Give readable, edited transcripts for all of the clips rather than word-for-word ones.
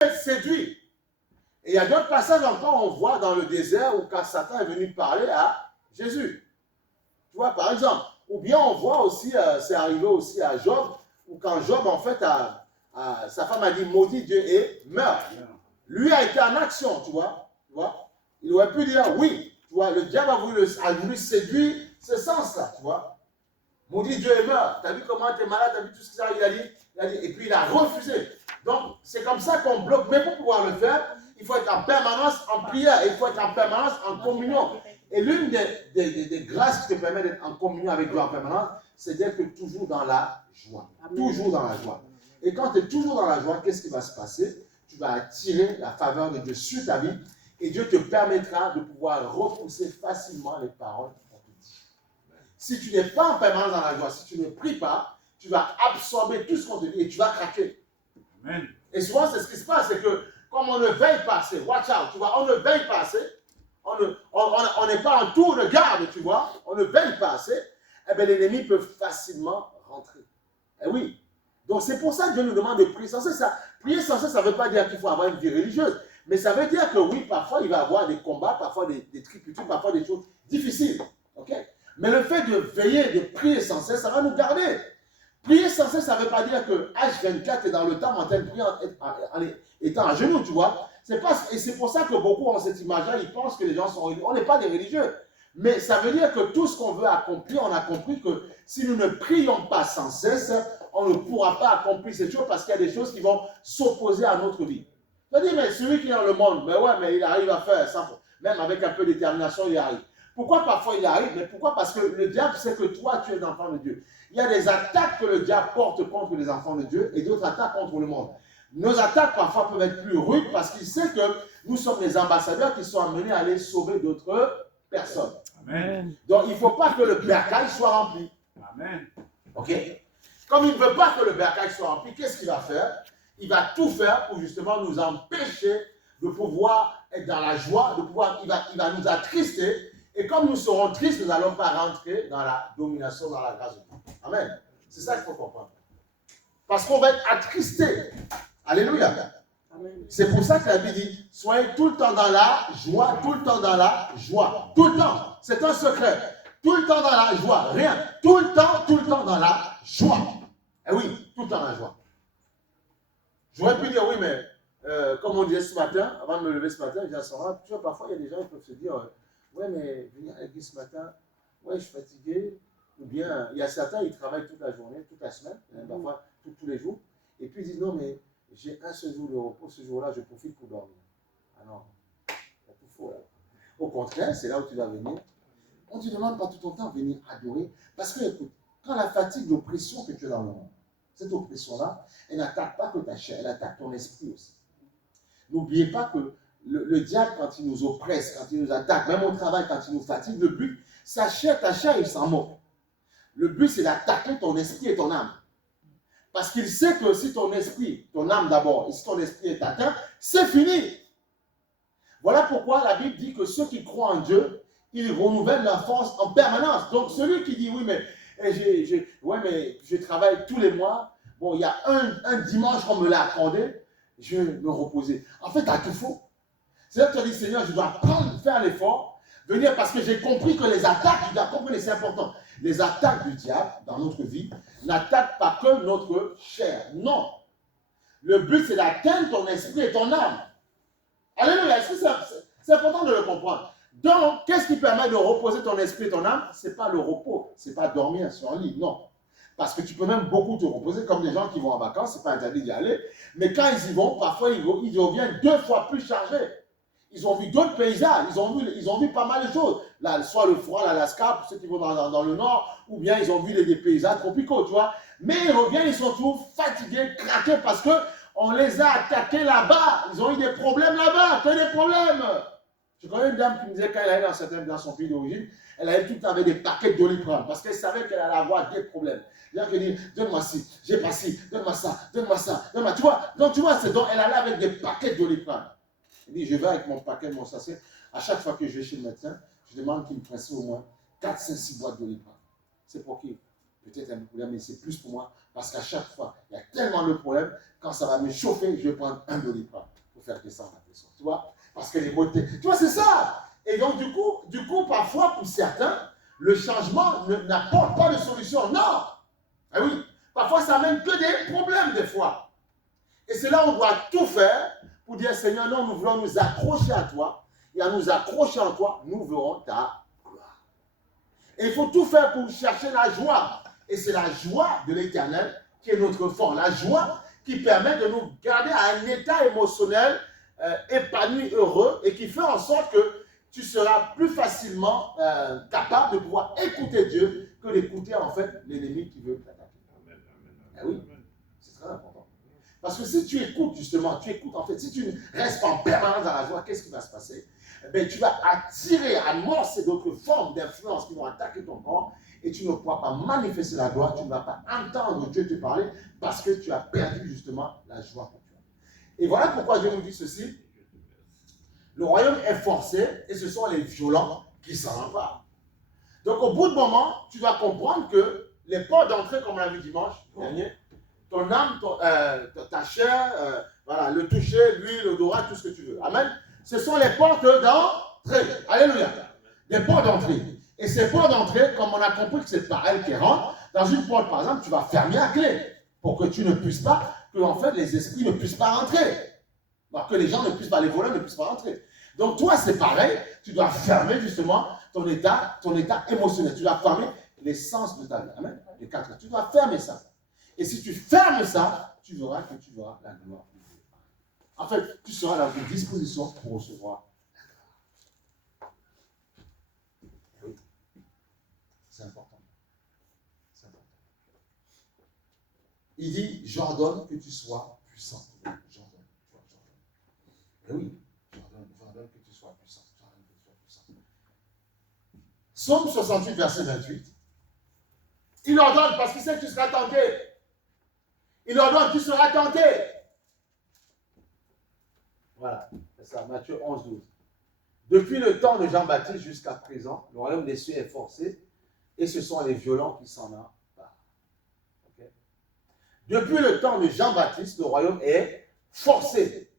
être séduit. Et il y a d'autres passages encore, on voit dans le désert où quand Satan est venu parler à Jésus. Tu vois, par exemple. Ou bien on voit aussi, c'est arrivé aussi à Job, où quand Job, en fait, sa femme a dit, maudit Dieu et meurt. Lui a été en action, tu vois. Il aurait pu dire oui. Tu vois, le diable a voulu séduire ce sens-là, tu vois. Maudit Dieu et meurt. Tu as vu comment tu es malade, tu as vu tout ce qu'il a dit. Et puis il a refusé. Donc, c'est comme ça qu'on bloque. Mais pour pouvoir le faire, il faut être en permanence en prière. Il faut être en permanence en communion. Et l'une des grâces qui te permet d'être en communion avec Dieu en permanence, c'est d'être toujours dans la joie. Toujours dans la joie. Et quand tu es toujours dans la joie, qu'est-ce qui va se passer? Tu vas attirer la faveur de Dieu sur ta vie et Dieu te permettra de pouvoir repousser facilement les paroles qu'on te dit. Si tu n'es pas en permanence dans la joie, si tu ne pries pas, tu vas absorber tout ce qu'on te dit et tu vas craquer. Amen. Et souvent, c'est ce qui se passe, c'est que comme on ne veille pas assez, watch out, tu vois, on ne veille pas assez, on n'est pas en tour de garde, tu vois, on ne veille pas assez, eh bien l'ennemi peut facilement rentrer. Eh oui. Donc c'est pour ça que Dieu nous demande de prier sans cesse. Prier sans cesse, ça ne veut pas dire qu'il faut avoir une vie religieuse, mais ça veut dire que oui, parfois il va y avoir des combats, parfois des tribulations, parfois des choses difficiles. Ok? Mais le fait de veiller, de prier sans cesse, ça va nous garder. Prier sans cesse, ça ne veut pas dire que H24 est dans le temps en train de prier en étant à genoux, tu vois. Et c'est pour ça que beaucoup ont cette image-là, ils pensent que les gens sont religieux. On n'est pas des religieux. Mais ça veut dire que tout ce qu'on veut accomplir, on a compris que si nous ne prions pas sans cesse, on ne pourra pas accomplir ces choses parce qu'il y a des choses qui vont s'opposer à notre vie. Je dis, mais celui qui est dans le monde, mais ouais, mais il arrive à faire ça, même avec un peu de détermination, il arrive. Pourquoi parfois il arrive? Mais pourquoi? Parce que le diable sait que toi, tu es un enfant de Dieu. Il y a des attaques que le diable porte contre les enfants de Dieu et d'autres attaques contre le monde. Nos attaques parfois peuvent être plus rudes parce qu'il sait que nous sommes des ambassadeurs qui sont amenés à aller sauver d'autres personnes. Amen. Donc il ne faut pas que le bercail soit rempli. Amen. Ok? Comme il ne veut pas que le bercail soit rempli, qu'est-ce qu'il va faire? Il va tout faire pour justement nous empêcher de pouvoir être dans la joie, il va nous attrister. Et comme nous serons tristes, nous n'allons pas rentrer dans la domination, dans la grâce de Dieu. Amen. C'est ça qu'il faut comprendre. Parce qu'on va être attristé. Alléluia. C'est pour ça que la Bible dit, soyez tout le temps dans la joie, tout le temps dans la joie. Tout le temps. C'est un secret. Tout le temps dans la joie. Rien. Tout le temps dans la joie. Eh oui, tout le temps dans la joie. J'aurais pu dire, oui, mais comme on disait ce matin, avant de me lever ce matin, j'ai dit, tu vois, parfois, il y a des gens qui peuvent se dire, ouais, mais venir à l'église ce matin, ouais, je suis fatigué. Ou bien, il y a certains, ils travaillent toute la journée, toute la semaine, parfois tous les jours. Et puis ils disent, non, mais j'ai un seul jour de repos, ce jour-là, je profite pour dormir. Ah non, c'est tout faux là. Au contraire, c'est là où tu vas venir. On ne te demande pas tout ton temps de venir adorer. Parce que, écoute, quand la fatigue, l'oppression que tu as dans le monde, cette oppression-là, elle n'attaque pas que ta chair, elle attaque ton esprit aussi. N'oubliez pas que le diable, quand il nous oppresse, quand il nous attaque, même au travail, quand il nous fatigue, le but, ta chair, il s'en moque. Le but, c'est d'attaquer ton esprit et ton âme. Parce qu'il sait que si ton esprit, ton âme d'abord, et si ton esprit est atteint, c'est fini. Voilà pourquoi la Bible dit que ceux qui croient en Dieu, ils renouvellent leur force en permanence. Donc celui qui dit, oui, mais je travaille tous les mois, bon, il y a un dimanche qu'on me l'a accordé, je vais me reposer. En fait, à tout faux. C'est-à-dire que tu as dit, Seigneur, je dois faire l'effort, venir parce que j'ai compris que les attaques du diable, comprenez, c'est important. Les attaques du diable dans notre vie n'attaquent pas que notre chair. Non. Le but, c'est d'atteindre ton esprit et ton âme. Alléluia. Est-ce que c'est important de le comprendre? Donc, qu'est-ce qui permet de reposer ton esprit et ton âme? Ce n'est pas le repos. Ce n'est pas dormir sur un lit. Non. Parce que tu peux même beaucoup te reposer, comme des gens qui vont en vacances, ce n'est pas interdit d'y aller. Mais quand ils y vont, parfois, ils reviennent 2 fois plus chargés. Ils ont vu d'autres paysages, ils ont vu pas mal de choses. Là, soit le froid, l'Alaska, pour ceux qui vont dans le nord, ou bien ils ont vu des paysages tropicaux, tu vois. Mais ils reviennent, ils sont toujours fatigués, craqués, parce qu'on les a attaqués là-bas. Ils ont eu des problèmes là-bas, que des problèmes. Je connais une dame qui me disait, quand elle allait dans son pays d'origine, elle allait tout le temps avec des paquets de Doliprane, parce qu'elle savait qu'elle allait avoir des problèmes. Il y a qui dit, donne-moi ci, j'ai pas ci, donne-moi ça, donne-moi ça, donne-moi. Tu vois, donc tu vois, c'est donc elle allait avec des paquets de Doliprane. Il dit, je vais avec mon paquet de mon sachet. À chaque fois que je vais chez le médecin, je demande qu'il me presse au moins 4, 5, 6 boîtes de Doliprane. C'est pour qui? peut-être un problème, mais c'est plus pour moi. Parce qu'à chaque fois, il y a tellement de problèmes, quand ça va me chauffer, je vais prendre un Doliprane pour faire descendre la pression. Tu vois? Parce que les mots, tu vois, c'est ça. Et donc, du coup, parfois, pour certains, le changement n'apporte pas de solution. Non. Ah oui. Parfois, ça mène que des problèmes, des fois. Et c'est là où on doit tout faire pour dire, Seigneur, non, nous voulons nous accrocher à toi. Et en nous accrochant à toi, nous verrons ta gloire. Et il faut tout faire pour chercher la joie. Et c'est la joie de l'Éternel qui est notre force. La joie qui permet de nous garder à un état émotionnel épanoui, heureux, et qui fait en sorte que tu seras plus facilement capable de pouvoir écouter Dieu que d'écouter en fait l'ennemi qui veut t'attaquer. Eh oui, c'est très important. Parce que si tu écoutes justement, en fait, si tu restes en permanence dans la joie, qu'est-ce qui va se passer? Eh bien, tu vas attirer, amorcer d'autres formes d'influence qui vont attaquer ton corps et tu ne pourras pas manifester la gloire, tu ne vas pas entendre Dieu te parler parce que tu as perdu justement la joie que tu as. Et voilà pourquoi Dieu nous dit ceci. Le royaume est forcé et ce sont les violents qui s'en emparent. Donc au bout de moment, tu dois comprendre que les portes d'entrée, comme on l'a vu dimanche dernier, ton âme, ta chair, voilà, le toucher, l'huile, l'odorat, tout ce que tu veux. Amen. Ce sont les portes d'entrée. Alléluia. Les portes d'entrée. Et ces portes d'entrée, comme on a compris que c'est par elles qui rentrent, dans une porte, par exemple, tu vas fermer à clé pour que tu ne puisses pas, que en fait les esprits ne puissent pas rentrer. Alors que les gens ne puissent pas, les voleurs ne puissent pas rentrer. Donc toi, c'est pareil, tu dois fermer justement ton état émotionnel. Tu dois fermer les sens de ta vie. Amen. Les quatre. Tu dois fermer ça. Et si tu fermes ça, tu verras que tu verras la gloire de Dieu. En fait, tu seras dans une disposition pour recevoir la gloire. Oui. C'est important. C'est important. Il dit, j'ordonne que tu sois puissant. J'ordonne. Et oui, j'ordonne que tu sois puissant. J'ordonne que tu sois puissant. Psaume 68, verset 28. Il ordonne parce qu'il sait que tu seras tenté. Il ordonne, tu seras tenté. Voilà, c'est ça, Matthieu 11, 12. Depuis le temps de Jean-Baptiste jusqu'à présent, le royaume des cieux est forcé et ce sont les violents qui s'en emparent. Okay? Depuis le temps de Jean-Baptiste, le royaume est forcé.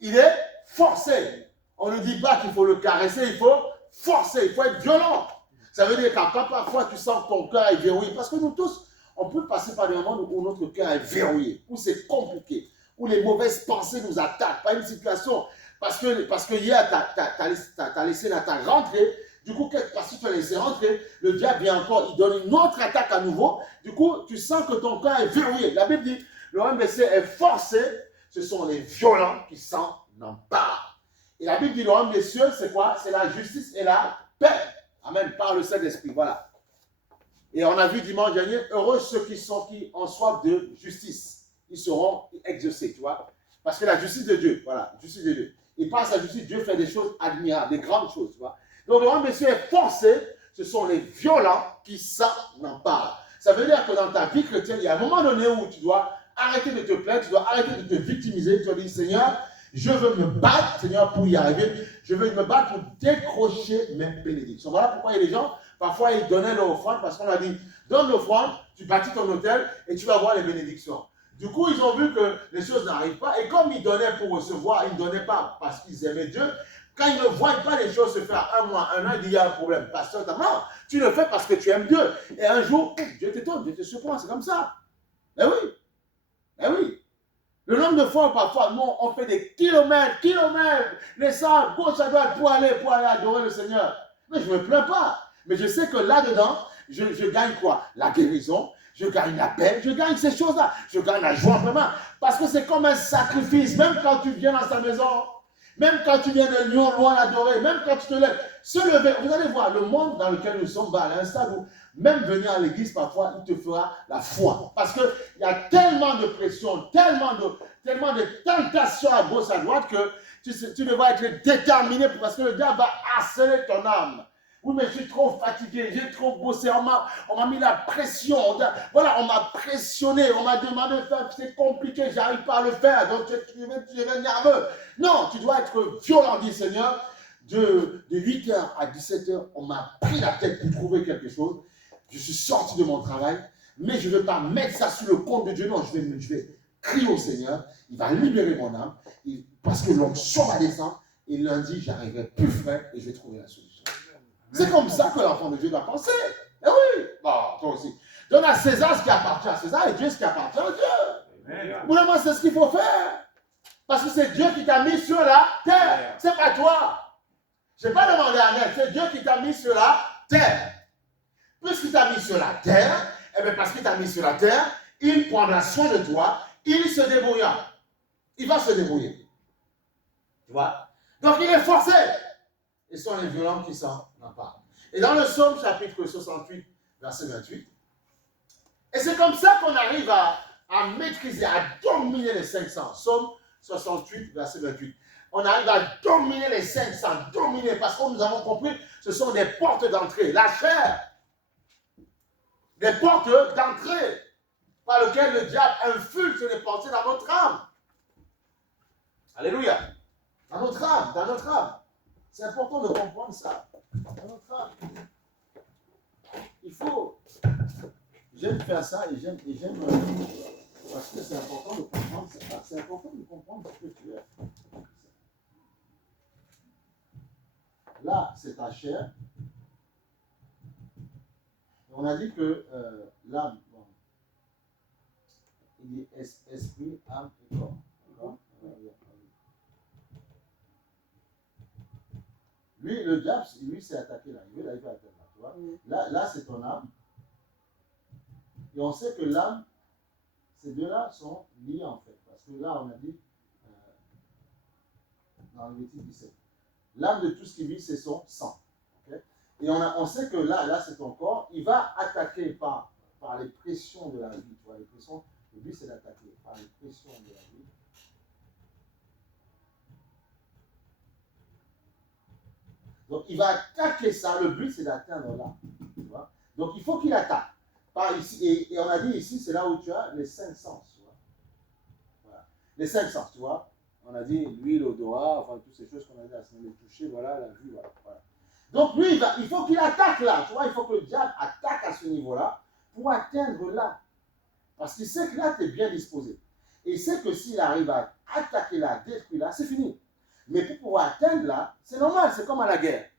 Il est forcé. On ne dit pas qu'il faut le caresser, il faut forcer, il faut être violent. Ça veut dire qu'à parfois tu sens que ton cœur est verrouillé. Parce que nous tous, on peut passer par des moments où notre cœur est verrouillé, où c'est compliqué, où les mauvaises pensées nous attaquent, pas une situation. Parce que hier, tu as laissé l'attaque rentrer. Du coup, parce que tu as laissé rentrer, le diable vient encore, il donne une autre attaque à nouveau. Du coup, tu sens que ton cœur est verrouillé. La Bible dit, le royaume des cieux est forcé, ce sont les violents qui s'en emparent. Et la Bible dit, le royaume des cieux, c'est quoi? C'est la justice et la paix. Amen, par le Saint-Esprit, voilà. Et on a vu dimanche dernier, heureux ceux qui ont soif de justice. Ils seront exaucés, tu vois. Parce que la justice de Dieu, voilà, justice de Dieu. Et par sa justice, Dieu fait des choses admirables, des grandes choses, tu vois. Donc le royaume des cieux est forcé, ce sont les violents qui s'en emparent. Ça veut dire que dans ta vie chrétienne, il y a un moment donné où tu dois arrêter de te plaindre, tu dois arrêter de te victimiser, tu dois dire, Seigneur, je veux me battre, Seigneur, pour y arriver. Je veux me battre pour décrocher mes bénédictions. Voilà pourquoi il y a des gens, parfois ils donnaient leur offrande parce qu'on a dit, donne l'offrande, tu bâtis ton hôtel et tu vas voir les bénédictions. Du coup, ils ont vu que les choses n'arrivent pas. Et comme ils donnaient pour recevoir, ils ne donnaient pas parce qu'ils aimaient Dieu. Quand ils ne voient pas les choses se faire un mois, un an, ils disent, il y a un problème. Pasteur, non, tu le fais parce que tu aimes Dieu. Et un jour, Dieu t'étonne, Dieu te surprend, c'est comme ça. Eh oui, eh oui. Le nombre de fois, parfois, nous, on fait des kilomètres, les sables, gauche à droite, pour aller adorer le Seigneur. Mais je ne me plains pas. Mais je sais que là-dedans, je gagne quoi? La guérison, je gagne la paix, je gagne ces choses-là. Je gagne la joie vraiment. Parce que c'est comme un sacrifice. Même quand tu viens dans sa maison, même quand tu viens de Lyon, loin l'adorer, même quand tu te lèves, se lever, vous allez voir, le monde dans lequel nous sommes va à un stade où même venir à l'église, parfois, il te fera la foi. Parce qu'il y a tellement de pression, tellement de tentations à gauche, à droite, que tu devras être déterminé parce que le diable va harceler ton âme. Oui, mais je suis trop fatigué, j'ai trop bossé, on m'a mis la pression. Voilà, on m'a pressionné, on m'a demandé de faire, c'est compliqué, j'arrive pas à le faire, donc tu deviens nerveux. Non, tu dois être violent, dit Seigneur. De 8h à 17h, on m'a pris la tête pour trouver quelque chose. Je suis sorti de mon travail. mais je ne vais pas mettre ça sur le compte de Dieu. Non, je vais crier au Seigneur. Il va libérer mon âme. Parce que l'onction va descendre. Et lundi, j'arriverai plus frais et je vais trouver la solution. C'est comme ça que l'enfant de Dieu doit penser. Eh oui. Bon, toi aussi. Donne à César ce qui appartient à César et Dieu ce qui appartient à Dieu. Vraiment, c'est ce qu'il faut faire. Parce que c'est Dieu qui t'a mis sur la terre. C'est pas toi. Je n'ai pas demandé à l'aide. C'est Dieu qui t'a mis sur la terre. Puisqu'il t'a mis sur la terre, eh bien parce qu'il t'a mis sur la terre, il prendra soin de toi, il se débrouillera. Il va se débrouiller. Tu vois? Donc il est forcé. Et ce sont les violents qui s'en emparent. Et dans le Psaume chapitre 68, verset 28, et c'est comme ça qu'on arrive à maîtriser, à dominer les 500. Psaume 68, verset 28. On arrive à dominer les 500, dominer, parce que nous avons compris, ce sont des portes d'entrée. La chair, des portes d'entrée par lesquelles le diable infuse les pensées dans notre âme. Alléluia. Dans notre âme, dans notre âme. C'est important de comprendre ça. Dans notre âme. Il faut. J'aime faire ça et j'aime parce que c'est important de comprendre ça. C'est important de comprendre ce que tu es. Là, c'est ta chair. On a dit que l'âme, bon, il dit esprit, âme et corps. Lui, le diable, lui, s'est attaqué là. Il veut attaquer là. Tu vois? Là, c'est ton âme. Et on sait que l'âme, ces deux-là sont liés en fait. Parce que là, on a dit, dans Lévitique 17, l'âme de tout ce qui vit, c'est son sang. Okay? Et on sait que là, c'est ton corps. Il va attaquer par les pressions de la vie. Tu vois, les pressions, le but, c'est d'attaquer par les pressions de la vie. Donc, il va attaquer ça. Le but, c'est d'atteindre là. Tu vois? Donc, il faut qu'il attaque. Par ici, et on a dit ici, c'est là où tu as les 5 sens. Tu vois? Voilà. Les 5 sens, tu vois. On a dit l'huile, l'odorat, enfin, toutes ces choses qu'on a dit, le toucher, voilà, la vue, voilà. Donc, lui, il faut qu'il attaque là. Tu vois, il faut que le diable attaque à ce niveau-là pour atteindre là. Parce qu'il sait que là, tu es bien disposé. Et il sait que s'il arrive à attaquer là, détruire là, c'est fini. Mais pour pouvoir atteindre là, c'est normal, c'est comme à la guerre.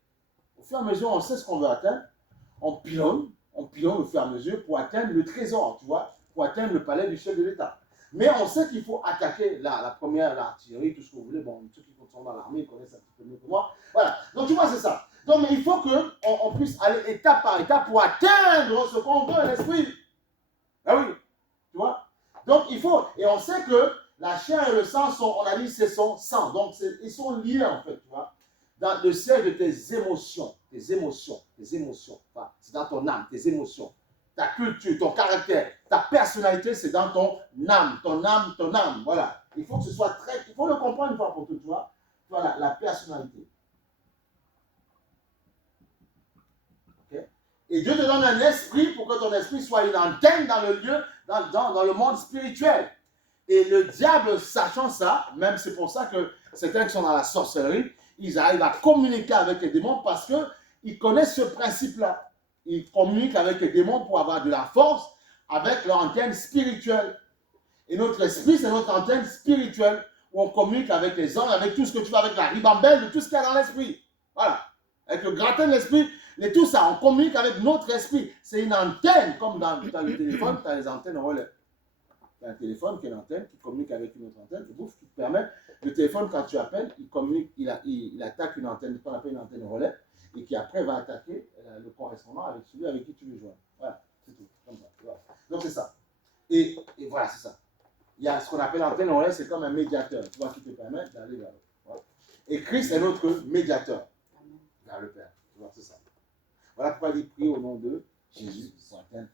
Au fur et à mesure, on sait ce qu'on veut atteindre. On pilonne au fur et à mesure pour atteindre le trésor, tu vois, pour atteindre le palais du chef de l'État. Mais on sait qu'il faut attaquer là, la première, l'artillerie, tout ce que vous voulez. Bon, ceux qui sont dans l'armée connaissent un petit peu mieux que moi. Voilà. Donc, tu vois, c'est ça. Donc, mais il faut qu'on puisse aller étape par étape pour atteindre ce qu'on veut, l'esprit. Ah oui. Tu vois? Donc, il faut. Et on sait que la chair et le sang sont, on a dit, c'est son sang. Donc, ils sont liés, en fait, tu vois. Dans le siège de tes émotions. Enfin, c'est dans ton âme, tes émotions. Ta culture, ton caractère, ta personnalité, c'est dans ton âme. Voilà. Il faut que ce soit très. Il faut le comprendre une fois pour toutes, tu vois. Voilà, la personnalité. Okay? Et Dieu te donne un esprit pour que ton esprit soit une antenne dans le lieu, dans le monde spirituel. Et le diable, sachant ça, même c'est pour ça que certains qui sont dans la sorcellerie, ils arrivent à communiquer avec les démons parce qu'ils connaissent ce principe-là. Ils communiquent avec les démons pour avoir de la force avec leur antenne spirituelle. Et notre esprit, c'est notre antenne spirituelle où on communique avec les anges, avec tout ce que tu fais, avec la ribambelle, de tout ce qu'il y a dans l'esprit. Voilà. Avec le gratin de l'esprit, et tout ça, on communique avec notre esprit. C'est une antenne, comme dans le téléphone, tu as les antennes relais. Tu as un téléphone qui est une antenne, qui communique avec une autre antenne, qui te permet, le téléphone, quand tu appelles, il communique, il attaque une antenne, qu'on appelle une antenne relais, et qui après va attaquer le correspondant avec celui avec qui tu veux joindre. Voilà, c'est tout. Comme ça. Voilà. Donc c'est ça. Et voilà, c'est ça. Il y a ce qu'on appelle l'antenne relais, c'est comme un médiateur, tu vois, qui te permet d'aller vers l'autre. Voilà. Et Christ est notre médiateur vers le Père. Tu vois, c'est ça. Voilà pourquoi il prie au nom de Jésus pour atteindre.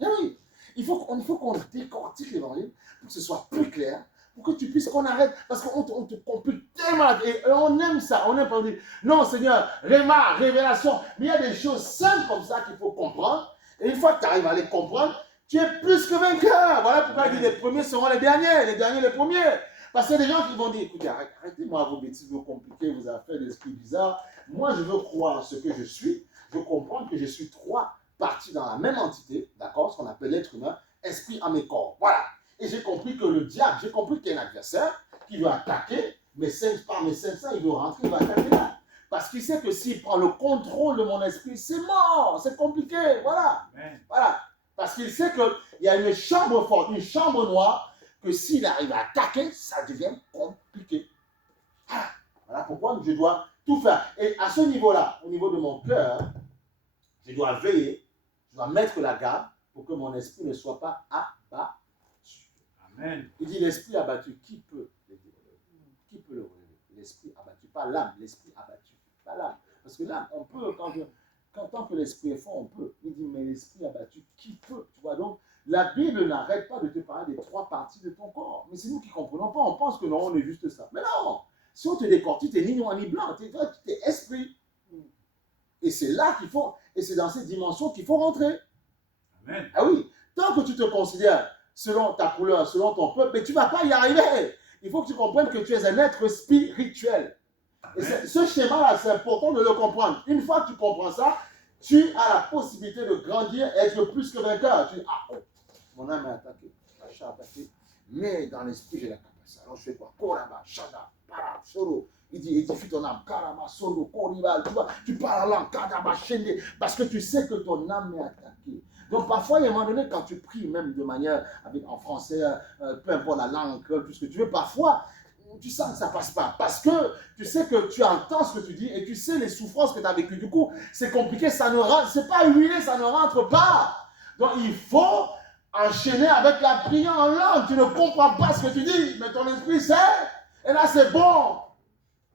Et oui, il faut qu'on décortique l'évangile pour que ce soit plus clair, pour que tu puisses qu'on arrête, parce qu'on te complique tellement, et on aime ça, on aime pas dire, non Seigneur, révélation, mais il y a des choses simples comme ça qu'il faut comprendre, et une fois que tu arrives à les comprendre, tu es plus que vainqueur. Voilà pourquoi il dit les premiers seront les derniers les premiers. Parce qu'il y a des gens qui vont dire, écoutez, arrêtez-moi vos bêtises, vos compliqués, vos affaires d'esprit bizarres. Moi, je veux croire en ce que je suis. Je veux comprendre que je suis 3 parties dans la même entité, d'accord, ce qu'on appelle l'être humain, esprit, âme et corps. Voilà. Et j'ai compris que le diable, j'ai compris qu'il y a un adversaire qui veut attaquer par mes 500, il veut rentrer, il va attaquer là. Parce qu'il sait que s'il prend le contrôle de mon esprit, c'est mort, c'est compliqué, voilà. Amen. Voilà. Parce qu'il sait qu'il y a une chambre forte, une chambre noire, que s'il arrive à attaquer, ça devient compliqué. Ah, voilà pourquoi je dois tout faire. Et à ce niveau-là, au niveau de mon cœur, je dois veiller, je dois mettre la garde pour que mon esprit ne soit pas abattu. Amen. Il dit l'esprit abattu, qui peut le relever? L'esprit abattu, pas l'âme, l'esprit abattu, pas l'âme. Parce que l'âme, on peut, tant que l'esprit est fort, on peut. Il dit, mais l'esprit abattu, qui peut? Tu vois, donc, la Bible n'arrête pas de te parler des 3 parties de ton corps. Mais c'est nous qui ne comprenons pas, on pense que non, on est juste ça. Mais non! Si on te décortique, tu n'es ni noir ni blanc, tu es esprit. Et c'est là qu'il faut, et c'est dans ces dimensions qu'il faut rentrer. Amen. Ah oui, tant que tu te considères selon ta couleur, selon ton peuple, mais tu ne vas pas y arriver. Il faut que tu comprennes que tu es un être spirituel. Et ce schéma-là, c'est important de le comprendre. Une fois que tu comprends ça, tu as la possibilité de grandir et être plus que vainqueur. Tu dis, ah, oh, mon âme est attaquée, ma chair est attaquée, mais dans l'esprit, j'ai la capacité. Alors je fais quoi? Koraba, Shada, Para, Soro. Il dit, édifie ton âme, Karama, Soro, Koriba. Tu vois, tu parles en Kadaba, Shende, parce que tu sais que ton âme est attaquée. Donc parfois, il y a un moment donné, quand tu pries, même de manière, en français, peu importe la langue, tout ce que tu veux, parfois, tu sens que ça ne passe pas. Parce que tu sais que tu entends ce que tu dis et tu sais les souffrances que tu as vécues. Du coup, c'est compliqué, ça ne rentre, c'est pas huilé, ça ne rentre pas. Donc il faut enchaîner avec la prière en langue. Tu ne comprends pas ce que tu dis, mais ton esprit sait. Et là, c'est bon.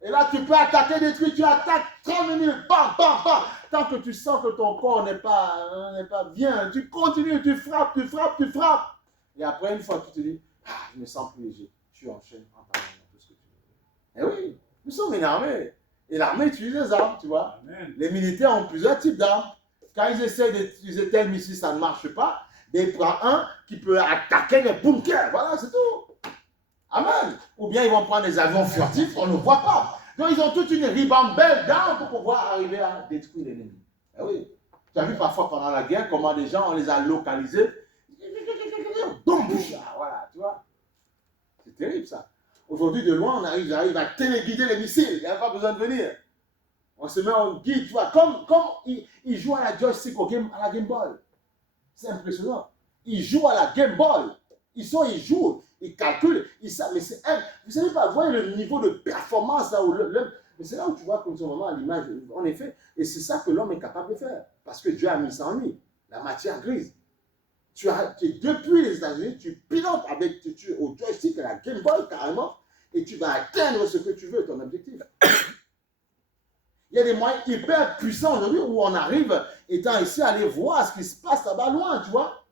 Et là, tu peux attaquer des trucs, tu attaques 30 minutes, bam, bam, bam. Tant que tu sens que ton corps n'est pas bien, tu continues, tu frappes, tu frappes, tu frappes. Et après, une fois, tu te dis, ah, je me sens plus léger. Tu enchaînes en parlant de tout ce que tu veux. Eh oui, nous sommes une armée. Et l'armée utilise les armes, tu vois. Amen. Les militaires ont plusieurs types d'armes. Quand ils essaient d'utiliser tel missile, ça ne marche pas. Mais ils prennent un qui peut attaquer les bunkers. Voilà, c'est tout. Amen. Ou bien ils vont prendre des avions furtifs, on ne voit pas. Donc ils ont toute une ribambelle d'armes pour pouvoir arriver à détruire l'ennemi. Eh oui. Tu as vu parfois pendant la guerre comment des gens, on les a localisés. Boum, voilà, tu vois. C'est terrible ça. Aujourd'hui, de loin, on arrive à téléguider les missiles. Il n'y a pas besoin de venir. On se met en guide, tu vois. Comme ils jouent à la joystick à la Game Boy. C'est impressionnant. Ils jouent à la Game Boy. Ils jouent, ils calculent, ils savent. Mais c'est vous savez pas, voyez le niveau de performance là où mais c'est là où tu vois que nous sommes vraiment à l'image, en effet. Et c'est ça que l'homme est capable de faire. Parce que Dieu a mis ça en lui. La matière grise. Depuis les États-Unis, tu pilotes avec au joystick à la Game Boy carrément, et tu vas atteindre ce que tu veux, ton objectif. Il y a des moyens hyper puissants aujourd'hui où on arrive, étant ici, à aller voir ce qui se passe là-bas loin, tu vois.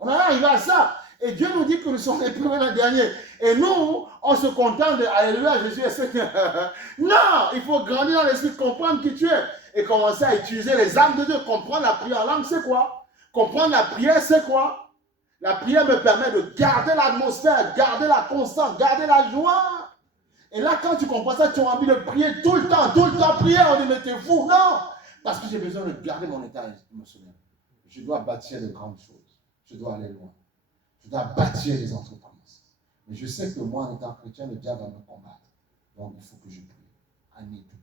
On arrive à ça. Et Dieu nous dit que nous sommes les premiers et les derniers. Et nous, on se contente de Alléluia, Jésus est Seigneur. Non, il faut grandir dans l'esprit, comprendre qui tu es. Et commencer à utiliser les armes de Dieu. Comprendre la prière en langue, c'est quoi? Comprendre la prière, c'est quoi? La prière me permet de garder l'atmosphère, garder la constance, garder la joie. Et là, quand tu comprends ça, tu as envie de prier tout le temps prier. On dit, mais t'es fou. Non, parce que j'ai besoin de garder mon état émotionnel. Je dois bâtir de grandes choses. Je dois aller loin. Je dois bâtir des entreprises. Mais je sais que moi, en étant chrétien, le diable va me combattre. Donc, il faut que je prie. I need to